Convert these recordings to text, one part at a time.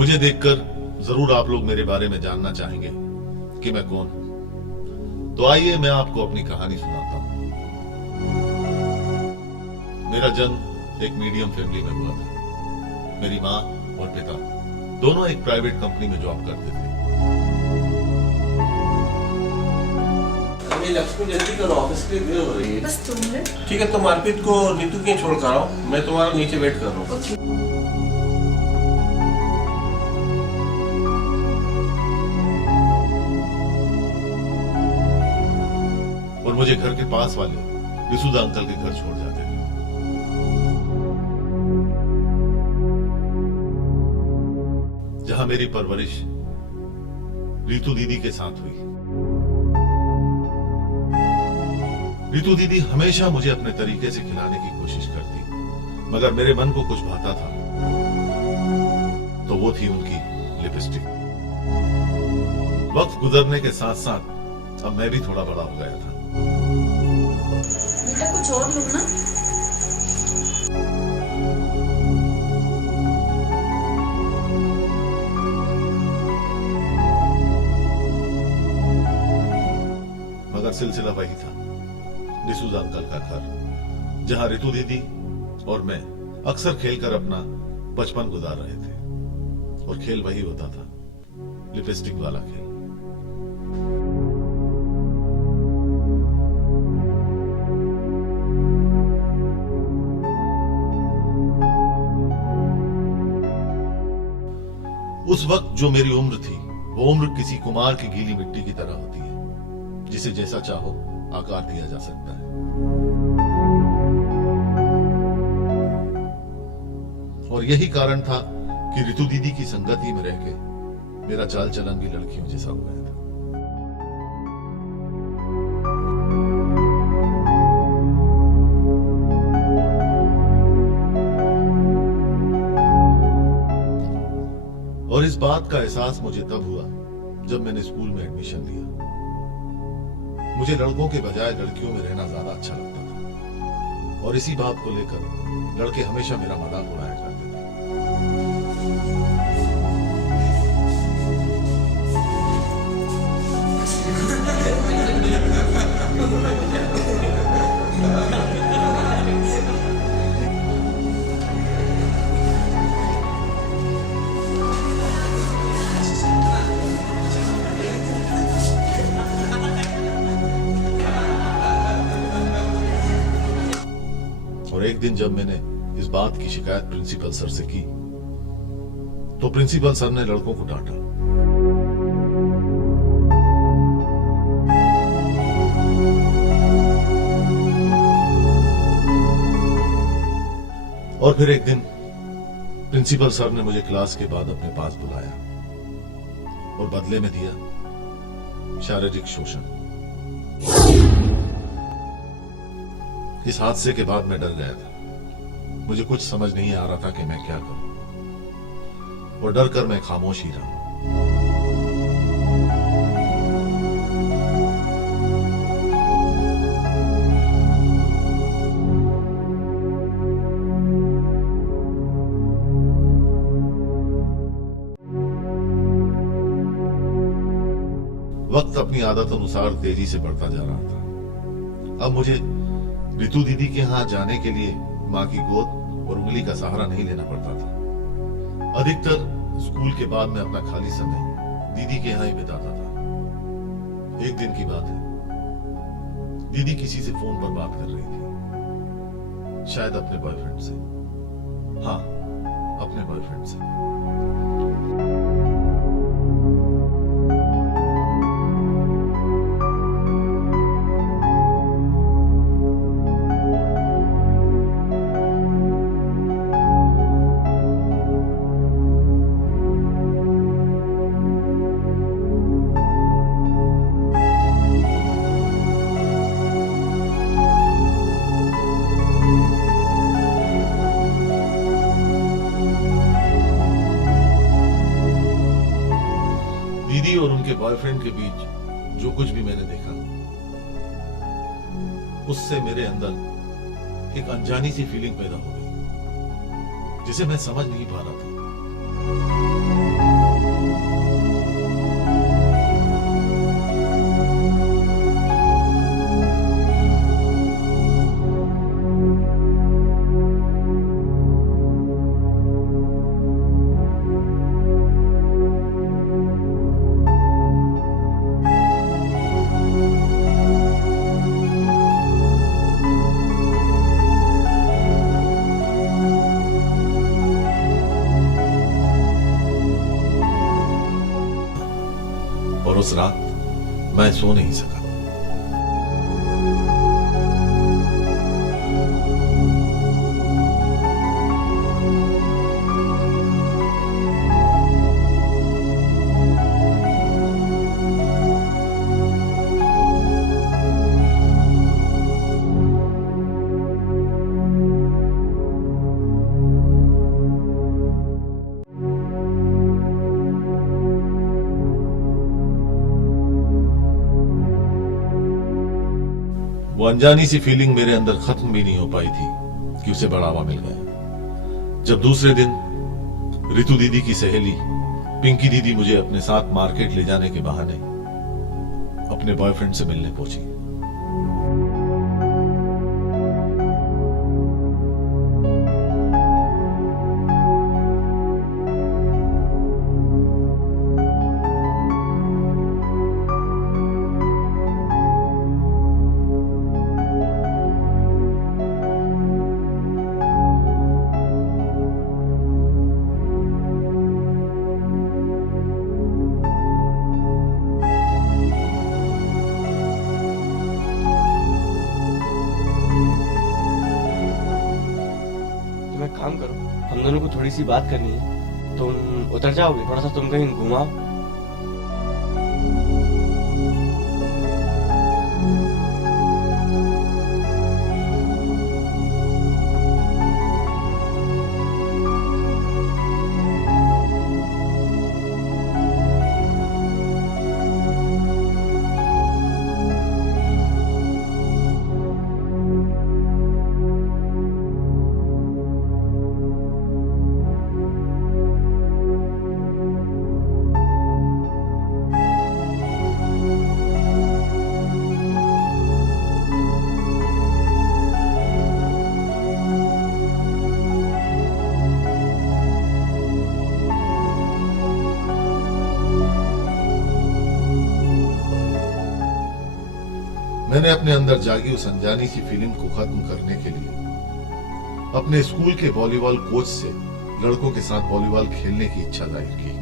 मुझे देखकर जरूर आप लोग मेरे बारे में जानना चाहेंगे कि मैं कौन हूं। तो आइए मैं आपको अपनी कहानी सुनाता हूं। मेरा जन्म एक मीडियम फैमिली में हुआ था। मेरी माँ और पिता दोनों एक प्राइवेट कंपनी में जॉब करते थे। लक्ष्मी जल्दी करो, ऑफिस के लिए देर हो रही है। बस 2 मिनट। ठीक है, तुम अर्पित को नीतू के छोड़ कर आओ, मैं तुम्हारा नीचे वेट कर रहा हूँ। ओके। और मुझे घर के पास वाले डिसूजा अंकल के घर छोड़ जाते थे। जहां मेरी परवरिश रीतू दीदी के साथ हुई। रीतू दीदी हमेशा मुझे अपने तरीके से खिलाने की कोशिश करती, मगर मेरे मन को कुछ भाता था, तो वो थी उनकी लिपस्टिक। वक्त गुजरने के साथ साथ अब मैं भी थोड़ा बड़ा हो गया था। बेटा कुछ और लो ना। मगर सिलसिला वही था, डिसूजा अंकल का घर, जहां ऋतु दीदी और मैं अक्सर खेलकर अपना बचपन गुजार रहे थे। और खेल वही होता था, लिपस्टिक वाला खेल। उस वक्त जो मेरी उम्र थी, वो उम्र किसी कुमार की गीली मिट्टी की तरह होती है, जिसे जैसा चाहो आकार दिया जा सकता है। और यही कारण था कि ऋतु दीदी की संगति में रहकर मेरा चाल चलन भी लड़कियों जैसा हो गया था। और इस बात का एहसास मुझे तब हुआ जब मैंने स्कूल में एडमिशन लिया। मुझे लड़कों के बजाय लड़कियों में रहना ज्यादा अच्छा लगता था, और इसी बात को लेकर लड़के हमेशा मेरा मजाक उड़ाया करते थे। और एक दिन जब मैंने इस बात की शिकायत प्रिंसिपल सर से की, तो प्रिंसिपल सर ने लड़कों को डांटा। और फिर एक दिन प्रिंसिपल सर ने मुझे क्लास के बाद अपने पास बुलाया और बदले में दिया शारीरिक शोषण। इस हादसे के बाद मैं डर गया था। मुझे कुछ समझ नहीं आ रहा था कि मैं क्या करूं, और डर कर मैं खामोश ही रहा। वक्त अपनी आदत अनुसार तेजी से बढ़ता जा रहा था। अब मुझे ऋतु दीदी के यहाँ जाने के लिए माँ की गोद और उंगली का सहारा नहीं लेना पड़ता था। अधिकतर स्कूल के बाद मैं अपना खाली समय दीदी के यहाँ ही बिताता था। एक दिन की बात है, दीदी किसी से फोन पर बात कर रही थी, शायद अपने बॉयफ्रेंड से। हाँ, अपने बॉयफ्रेंड से। दीदी और उनके बॉयफ्रेंड के बीच जो कुछ भी मैंने देखा, उससे मेरे अंदर एक अनजानी सी फीलिंग पैदा हो गई, जिसे मैं समझ नहीं पा रहा था। उस रात मैं सो नहीं सका। वो अनजानी सी फीलिंग मेरे अंदर खत्म भी नहीं हो पाई थी कि उसे बढ़ावा मिल गया जब दूसरे दिन रितु दीदी की सहेली पिंकी दीदी मुझे अपने साथ मार्केट ले जाने के बहाने अपने बॉयफ्रेंड से मिलने पहुंची। तुम एक काम करो, हम दोनों को थोड़ी सी बात करनी है। तुम उतर जाओगे, थोड़ा सा तुम कहीं घुमाओ। मैंने अपने अंदर जागी उस अनजानी सी फीलिंग को खत्म करने के लिए अपने स्कूल के वॉलीबॉल कोच से लड़कों के साथ वॉलीबॉल खेलने की इच्छा जाहिर की।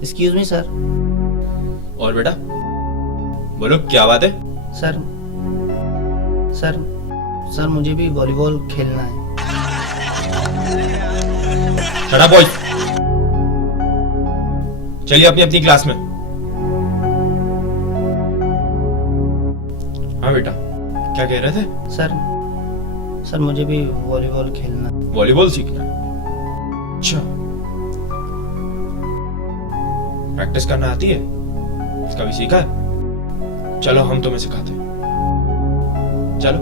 Excuse me sir. और बेटा बोलो, क्या बात है? सर सर सर मुझे भी वॉलीबॉल खेलना है। शट अप बॉयज, चलिए अपनी अपनी क्लास में। हाँ बेटा, क्या कह रहे थे? सर मुझे भी वॉलीबॉल खेलना है। वॉलीबॉल सीखना है? अच्छा, प्रैक्टिस करना आती है? कभी सीखा है? चलो हम तुम्हें सिखाते हैं, चलो।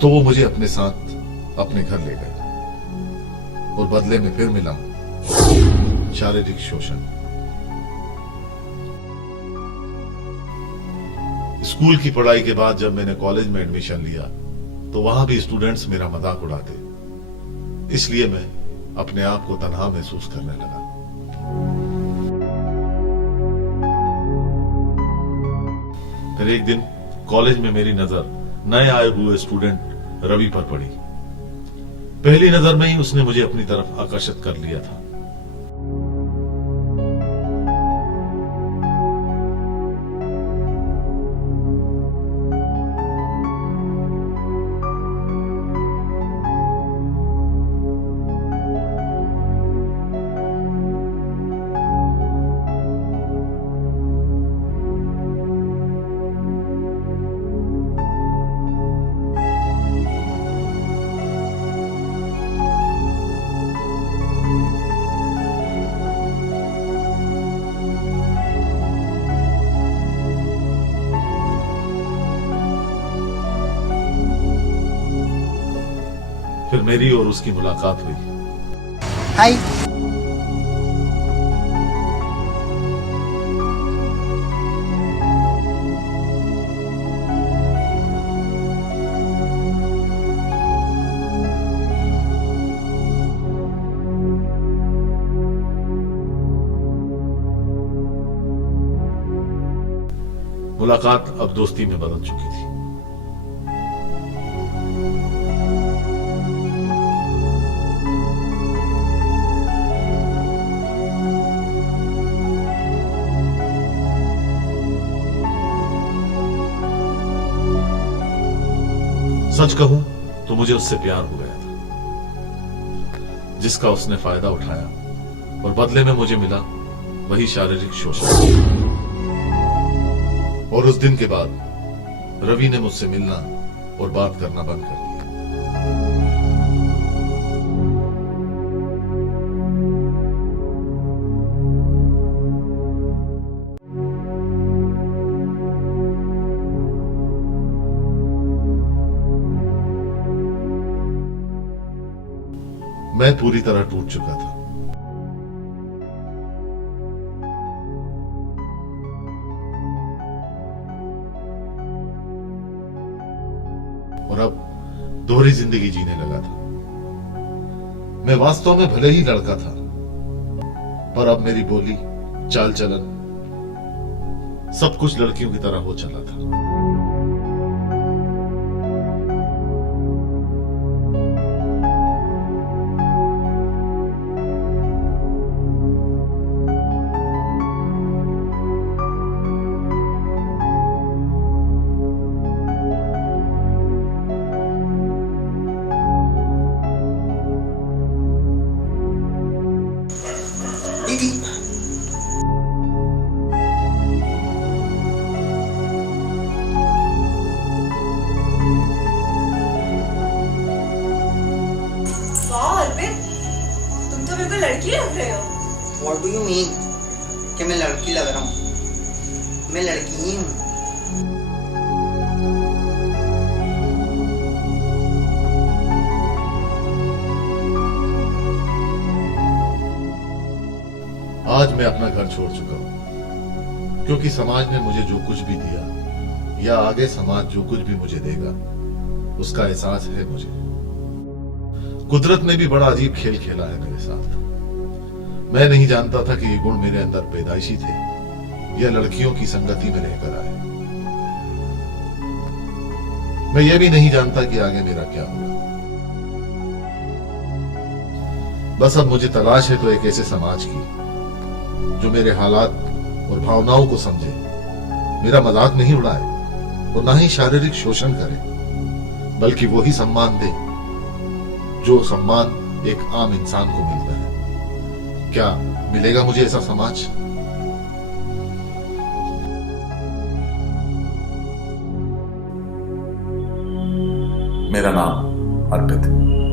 तो वो मुझे अपने साथ अपने घर ले गए और बदले में फिर मिला शारीरिक शोषण। स्कूल की पढ़ाई के बाद जब मैंने कॉलेज में एडमिशन लिया तो वहां भी स्टूडेंट्स मेरा मजाक उड़ाते, इसलिए मैं अपने आप को तन्हा महसूस करने लगा। फिर एक दिन कॉलेज में मेरी नजर नए आए हुए स्टूडेंट रवि पर पड़ी। पहली नजर में ही उसने मुझे अपनी तरफ आकर्षित कर लिया था। फिर मेरी और उसकी मुलाकात हुई। हाय। मुलाकात अब दोस्ती में बदल चुकी थी। सच कहूं तो मुझे उससे प्यार हो गया था, जिसका उसने फायदा उठाया और बदले में मुझे मिला वही शारीरिक शोषण। और उस दिन के बाद रवि ने मुझसे मिलना और बात करना बंद कर दिया। मैं पूरी तरह टूट चुका था। और अब दोहरी जिंदगी जीने लगा था। मैं वास्तव में भले ही लड़का था, पर अब मेरी बोली, चाल चलन सब कुछ लड़कियों की तरह हो चला था। दीदी। वाह अर्पित, तुम तो बिल्कुल लड़की लग रहे हो। What do you mean? कि मैं लड़की लग रहा हूँ? मैं लड़की ही हूँ। आज मैं अपना घर छोड़ चुका हूं, क्योंकि समाज ने मुझे जो कुछ भी दिया या आगे समाज जो कुछ भी मुझे देगा, उसका एहसास है मुझे। कुदरत ने भी बड़ा अजीब खेल खेला है मेरे साथ। मैं नहीं जानता था कि ये गुण मेरे अंदर पैदाइशी थे या लड़कियों की संगति में रहकर आए। मैं ये भी नहीं जानता कि आगे मेरा क्या होगा। बस अब मुझे तलाश है तो एक ऐसे समाज की जो मेरे हालात और भावनाओं को समझे, मेरा मजाक नहीं उड़ाए और ना ही शारीरिक शोषण करे, बल्कि वही सम्मान दे जो सम्मान एक आम इंसान को मिलता है। क्या मिलेगा मुझे ऐसा समाज? मेरा नाम अर्पित है।